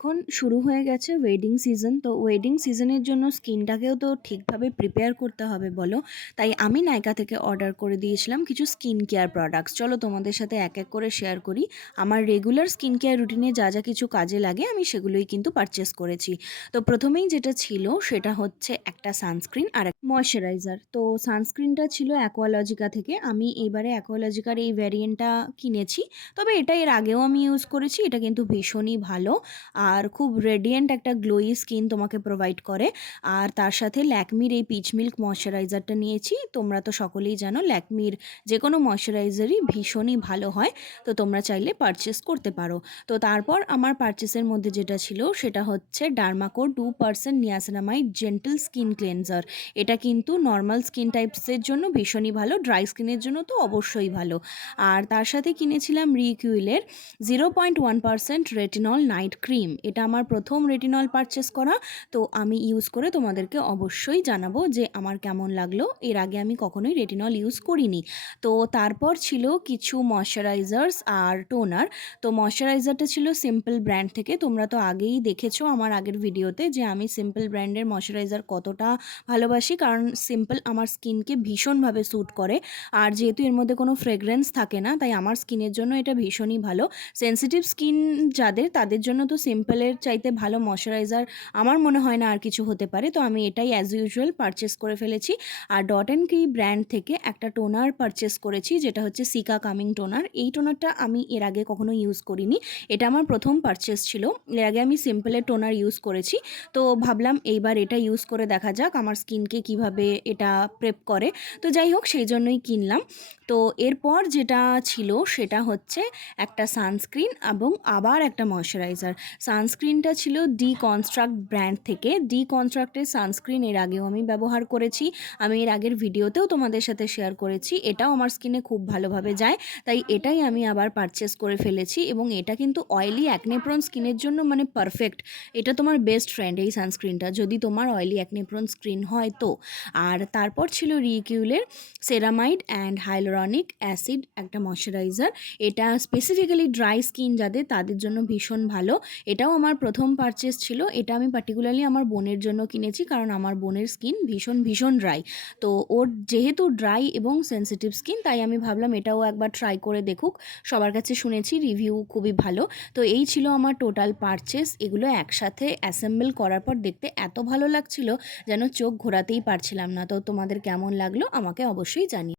এখন শুরু হয়ে গেছে ওয়েডিং সিজন। তো ওয়েডিং সিজনের জন্য স্কিনটাকেও তো ঠিকভাবে প্রিপেয়ার করতে হবে বলো। তাই আমি নাইকা থেকে অর্ডার করে দিয়েছিলাম কিছু স্কিন কেয়ার প্রোডাক্টস। চলো তোমাদের সাথে এক এক করে শেয়ার করি। আমার রেগুলার স্কিন কেয়ার রুটিনে যা যা কিছু কাজে লাগে আমি সেগুলোই কিন্তু পারচেস করেছি। তো প্রথমেই যেটা ছিল সেটা হচ্ছে একটা সানস্ক্রিন আর ময়শ্চারাইজার। তো সানস্ক্রিনটা ছিল অ্যাকোয়ালজিকা থেকে। আমি এবারে অ্যাকোয়ালজিকার এই ভ্যারিয়েন্টটা কিনেছি। তবে এটা এর আগেও আমি ইউজ করেছি। এটা কিন্তু ভীষণই ভালো আর খুব রেডিয়েন্ট একটা গ্লোয়ি স্কিন তোমাকে প্রোভাইড করে। আর তার সাথে ল্যাকমির এই পিচ মিল্ক ময়শ্চারাইজারটা নিয়েছি। তোমরা তো সকলেই জানো ল্যাকমির যে কোনো ময়শ্চারাইজারই ভীষণই ভালো হয়। তো তোমরা চাইলে পারচেস করতে পারো। তো তারপর আমার পারচেসের মধ্যে যেটা ছিল সেটা হচ্ছে Derma Co 2% niacinamide gentle skin cleanser. এটা কিন্তু নর্মাল স্কিন টাইপসের জন্য ভীষণই ভালো, ড্রাই স্কিনের জন্য তো অবশ্যই ভালো। আর তার সাথে কিনেছিলাম রিকিউলের 0.1% রেটিনল নাইট ক্রিম। এটা আমার প্রথম রেটিনল পারচেস করা। তো আমি ইউজ করে তোমাদেরকে অবশ্যই জানাবো যে আমার কেমন লাগলো। এর আগে আমি কখনোই রেটিনল ইউজ করিনি। তো তারপর ছিল কিছু ময়শ্চারাইজার্স আর টোনার। তো ময়শ্চারাইজারটা ছিল সিম্পল ব্র্যান্ড থেকে। তোমরা তো আগেই দেখেছো আমার আগের ভিডিওতে যে আমি সিম্পল ব্র্যান্ডের ময়শ্চারাইজার কতটা ভালোবাসি, কারণ সিম্পল আমার স্কিনকে ভীষণভাবে স্যুট করে। আর যেহেতু এর মধ্যে কোনো ফ্রেগরেন্স থাকে না, তাই আমার স্কিনের জন্য এটা ভীষণই ভালো। সেনসিটিভ স্কিন যাদের, তাদের জন্য তো সিম্পলের চাইতে ভালো ময়শ্চারাইজার আমার মনে হয় না আর কিছু হতে পারে। তো আমি এটাই অ্যাজ ইউজুয়াল পারচেস করে ফেলেছি। আর ডট অ্যান্ড কি ব্র্যান্ড থেকে একটা টোনার পারচেস করেছি, যেটা হচ্ছে সিকা কামিং টোনার। এই টোনারটা আমি এর আগে কখনো ইউজ করিনি। এটা আমার প্রথম পারচেস ছিল। এর আগে আমি সিম্পলের টোনার ইউজ করেছি। তো ভাবলাম এইবার এটা ইউজ করে দেখা যাক আমার স্কিনকে কিভাবে এটা প্রেপ করে। তো যাই হোক, সেই জন্যই কিনলাম। তো এরপর যেটা ছিল সেটা হচ্ছে একটা সানস্ক্রিন এবং আবার একটা ময়শ্চারাইজার। সানস্ক্রিনটা ছিল ডিকনস্ট্রাক্ট ব্র্যান্ড থেকে। ডিকনস্ট্রাক্টের সানস্ক্রিন এর আগেও আমি ব্যবহার করেছি। আমি এর আগের ভিডিওতেও তোমাদের সাথে শেয়ার করেছি। এটাও আমার স্কিনে খুব ভালোভাবে যায়, তাই এটাই আমি আবার পারচেস করে ফেলেছি। এবং এটা কিন্তু অয়েলি অ্যাকনেপ্রন স্কিনের জন্য মানে পারফেক্ট। এটা তোমার বেস্ট ফ্রেন্ড এই সানস্ক্রিনটা, যদি তোমার অয়েলি অ্যাকনেপ্রন স্কিন হয় তো। আর তারপর ছিল রিকিউলের সেরামাইড অ্যান্ড হাইলোরনিক অ্যাসিড একটা ময়শ্চারাইজার। এটা স্পেসিফিক্যালি ড্রাই স্কিন যাদের, তাদের জন্য ভীষণ ভালো। এটাও আমার প্রথম পারচেস ছিল। এটা আমি পার্টিকুলারলি আমার বোনের জন্য কিনেছি, কারণ আমার বোনের স্কিন ভীষণ ভীষণ ড্রাই। তো ওর যেহেতু ড্রাই এবং সেনসিটিভ স্কিন, তাই আমি ভাবলাম এটাও একবার ট্রাই করে দেখুক। সবার কাছে শুনেছি রিভিউ খুবই ভালো। তো এই ছিল আমার টোটাল পারচেস। এগুলো একসাথে অ্যাসেম্বল করার পর দেখতে এত ভালো লাগছিল যেন চোখ ঘোরাতেই পারছিলাম না। তো তোমাদের কেমন লাগলো আমাকে অবশ্যই জানিও।